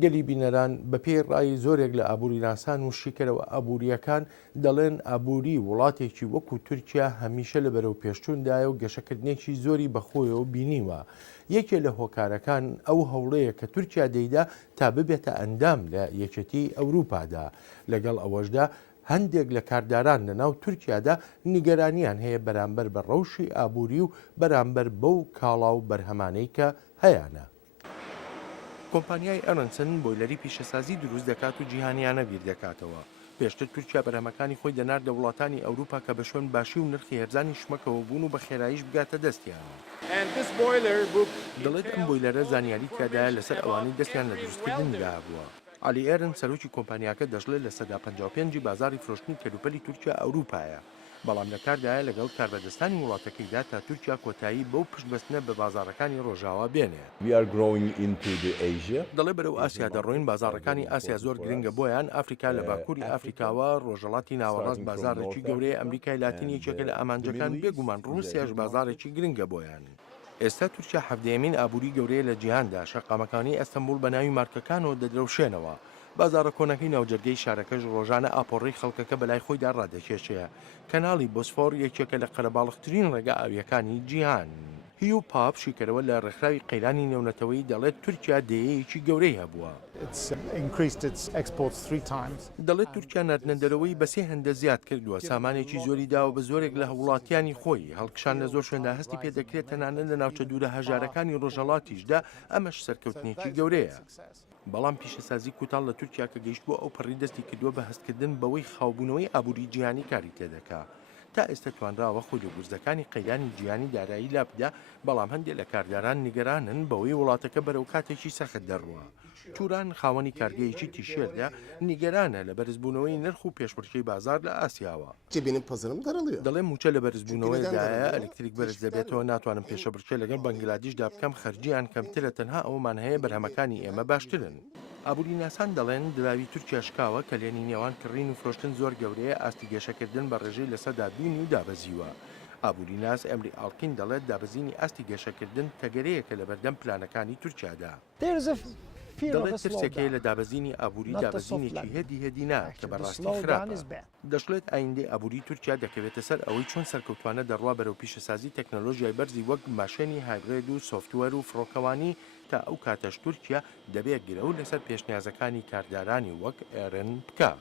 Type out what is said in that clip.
گەلی بینەران بەپێی ڕای زۆرێک لە ئابووریناسان و شیکەرەوە ئابوووریەکان دەڵێن ئابووری وڵاتێکی وەکو تورکیا هەمیشە لە بەرەو پێشچووندایە و گەشەکردنێکی زۆری بەخۆیەوە بینیوە. یەکێ لە هۆکارەکان ئەو هەوڵەیە کە تورکیا دەیدا تا ببێتە ئەندام لە یەکێتی ئەوروپادا. لەگەڵ ئەوەشدا هەندێک لە کارداران لە ناو تورکیادا نیگەرانیان هەیە بەرامبەر بە ڕەوشی ئابووری و بەرامبەر بەو کاڵاو بەرهەمانەی کە هەیەە. کۆمپانیای ئەرنسن بۆیلەری پیشەسازی دروست دەکات و جیهانیانە بیر دەکاتەوە. پێشتر تورکیا بەرهەمەکانی خۆی دەناردە وڵاتانی ئەوروپا کە بە شوێن باشی و نرخی هێرزانی شمەکەوە بوون و بە خێراییش بگاتە دەستیان. دەڵێت ئەم بۆیلەرە زانیاری تیادایە لەسەر ئەوانەی دەستیان لە دروستکردندا بووە. علی ئێرن سەرۆکی کۆمپانیاکە دەژڵێت لە سەدا 55 بازاری فرۆشتنی کەلوپەلی تورکیا ئەوروپایە. بەڵام لە کاردایە لەگەڵ کاربەدەستانی وڵاتەکەیدا تا تورکیا کۆتایی بەو پشتبەستنە بە بازارەکانی ڕۆژاوا بێنێ. دەڵێ بەرەو ئاسیا دەڕۆین، بازارەکانی ئاسیا زۆر گرنگە بۆیان. ئەفریقا لە باکووری ئەفریقاوە ڕۆژهەڵاتی ناوەڕاست بازارێکی گەورەی ئەمریکای لاتینی یەکێکە لە ئامانجەکان بێگومان ڕووسیاش بازارێکی گرنگە بۆیان. ئێستا تورکیا هەفتەیەمین ئابووری گەورەیە لە جیهاندا. شەقامەکانی ئەستەمبول بە ناوی مارکەکانەوە دەدرەوشێنەوە. بازارە کۆنەکەی ناوجەرگەی شارەکەش ڕۆژانە ئاپۆڕی خەڵکەکە بەلای خۆیدا ڕادەکێشەیە. کەناڵی بۆسفۆر یەکێکە لە قەرەباڵغترین ڕێگە ئاویەکانی جیهان. هیو پاپ شیکەرەوە لە ڕێکخراوی قەیرانی نێونەتەوەی دەڵێت تورکیا دەیەیەکی گەورەی هەبووە. دەڵێت تورکیا نردنەدەرەوەی بە 3 هەندە زیاد کردووە، سامانێکی زۆری داوە بە زۆرێک لە وڵاتیانی خۆی. هەڵکشان لە زۆر شوێندا هەستی پێدەکرێت تەنانەت لە ناوچە دوورە هەژارەکانی ڕۆژهەڵاتیشدا ئەمەش سەرکەوتنێکی گەورەیە. بەڵام پیشەسازی کوتاڵ لە تورکیا کە گەیشت بۆ ئەو پەڕی دەستی کردووە بە هەستکردن بەوەی خاوبوونەوەی ئابووری جیهانی کاری تێدەکا. تا ئێستا توانراوە خۆی لە گورزەکانی قەیرانی جیهانی دارایی لابدا، بەڵام هەندێک لە کارداران نیگەرانن بەوەی وڵاتەکە بەرەو کاتێکی سەخت دەڕوە. توران خاوەنی کارگەیەکی تیشێردا نیگەرانە لە بەرزبوونەوەی نرخ و پێشبڕکێی بازار لە ئاسیاوە. دەڵێ موچە لە بەرزبوونەوەیدایە ئەلکتریک بەرز دەبێتەوە، ناتوانم پێشەبڕکێ لەگەڵ بەنگلادیشدا بکەم، خەرجیان کەمترە، تەنها ئەومان هەیە بەرهەمەکانی ئێمە باشترن. ئابووریناسان دەڵێن دراوی تورکیا شکاوە کە لێنی نێوان کڕین و فرۆشتن زۆر گەورەیە، ئاستی گەشەکردن بە ڕێژەی لە سەدا دوونی و دابەزیوە. ئابووریناس ئەمری ئاڵکین دەڵێت دابەزینی ئاستی گەشەکردن تەگەرەیەکە لە بەردەم پلانەکانی تورکیادا. دەڵێت ترسێکەیە لە دابەزینی ئابووری دابەزینێکی هێدینا کە بەڕاستی خراپە. دەشڵێت ئایندەی ئابووری تورکیا دەکەوێتە سەر ئەوەی چۆن سەرکەوتوانە دەڕوا بەرەو پیشەسازی تەکنۆلۆژیای بەرزی وەک ماشێنی هایبرید و سۆفتوەر و فڕۆکەوانی. تا ئەو کاتەش تورکیا دەبێت گرە و لەسەر پێشنیازەکانی کاردارانی وەک ئێرن بکە.